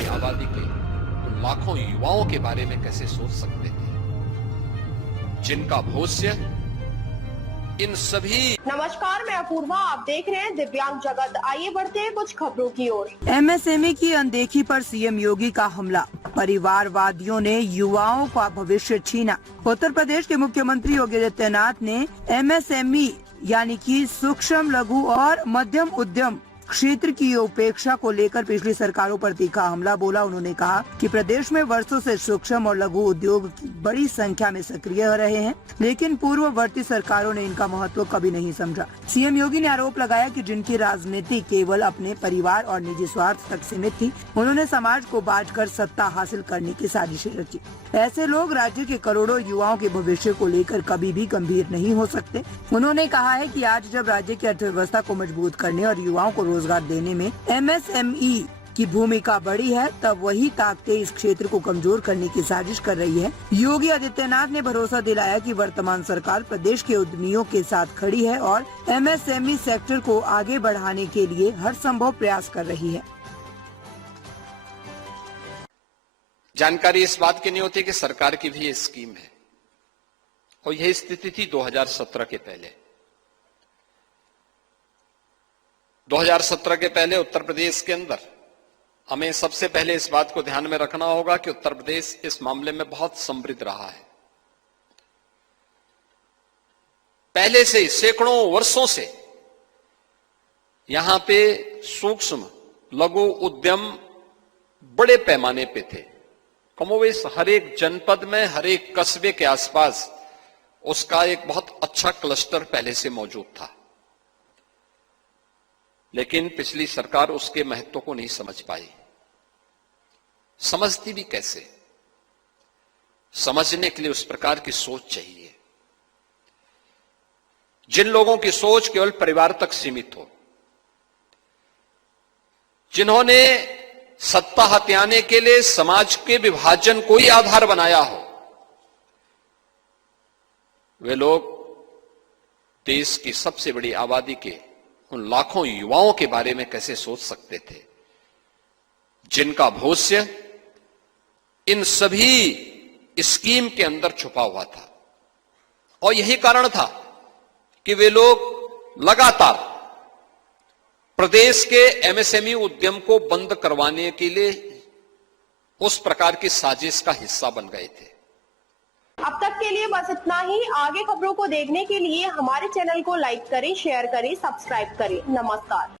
बड़ी आबादी के उन लाखों युवाओं के बारे में कैसे सोच सकते थे जिनका भविष्य इन सभी। नमस्कार, मैं अपूर्वा, आप देख रहे हैं दिव्यांग जगत। आइए बढ़ते हैं कुछ खबरों की ओर। एमएसएमई की अनदेखी पर सीएम योगी का हमला, परिवारवादियों ने युवाओं का भविष्य छीना। उत्तर प्रदेश के मुख्यमंत्री योगी आदित्यनाथ ने एमएसएमई यानी कि सूक्ष्म लघु और मध्यम उद्यम क्षेत्र की उपेक्षा को लेकर पिछली सरकारों पर तीखा हमला बोला। उन्होंने कहा कि प्रदेश में वर्षों से सूक्ष्म और लघु उद्योग बड़ी संख्या में सक्रिय रहे हैं, लेकिन पूर्ववर्ती सरकारों ने इनका महत्व कभी नहीं समझा। सीएम योगी ने आरोप लगाया कि जिनकी राजनीति केवल अपने परिवार और निजी स्वार्थ तक सीमित थी, उन्होंने समाज को बांटकर सत्ता हासिल करने की साजिशें रची। ऐसे लोग राज्य के करोड़ों युवाओं के भविष्य को लेकर कभी भी गंभीर नहीं हो सकते। उन्होंने कहा है कि आज जब राज्य की अर्थव्यवस्था को मजबूत करने और युवाओं को रोजगार देने में एमएसएमई की भूमिका बड़ी है, तब वही ताकतें इस क्षेत्र को कमजोर करने की साजिश कर रही है। योगी आदित्यनाथ ने भरोसा दिलाया कि वर्तमान सरकार प्रदेश के उद्यमियों के साथ खड़ी है और एमएसएमई सेक्टर को आगे बढ़ाने के लिए हर संभव प्रयास कर रही है। जानकारी इस बात की नहीं होती कि सरकार की भी ये स्कीम है, और यही स्थिति थी 2017 के पहले। 2017 के पहले उत्तर प्रदेश के अंदर हमें सबसे पहले इस बात को ध्यान में रखना होगा कि उत्तर प्रदेश इस मामले में बहुत समृद्ध रहा है। पहले से सैकड़ों वर्षों से यहां पे सूक्ष्म लघु उद्यम बड़े पैमाने पे थे। कमोवेश हर एक जनपद में, हर एक कस्बे के आसपास उसका एक बहुत अच्छा क्लस्टर पहले से मौजूद था, लेकिन पिछली सरकार उसके महत्व को नहीं समझ पाई। समझती भी कैसे? समझने के लिए उस प्रकार की सोच चाहिए जिन लोगों की सोच केवल परिवार तक सीमित हो, जिन्होंने सत्ता हथियाने के लिए समाज के विभाजन को ही आधार बनाया हो। वे लोग देश की सबसे बड़ी आबादी के उन लाखों युवाओं के बारे में कैसे सोच सकते थे जिनका भविष्य इन सभी स्कीम के अंदर छुपा हुआ था। और यही कारण था कि वे लोग लगातार प्रदेश के एमएसएमई उद्यम को बंद करवाने के लिए उस प्रकार की साजिश का हिस्सा बन गए थे। अब तक के लिए बस इतना ही। आगे खबरों को देखने के लिए हमारे चैनल को लाइक करें, शेयर करें, सब्सक्राइब करें। नमस्कार।